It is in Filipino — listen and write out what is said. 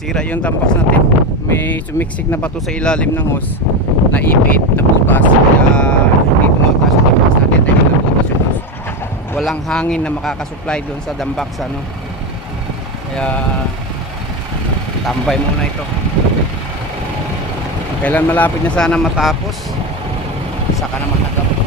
nasira yung tampak natin. May sumiksik na bato sa ilalim ng hose, naipit, nabutas, kaya hindi tumagtas yung tampak natin dahil nabutas yung hose. Walang hangin na makakasupply doon sa dambak sa ano, kaya tambay muna ito. Kailan malapit na sana matapos, saka naman nagabot.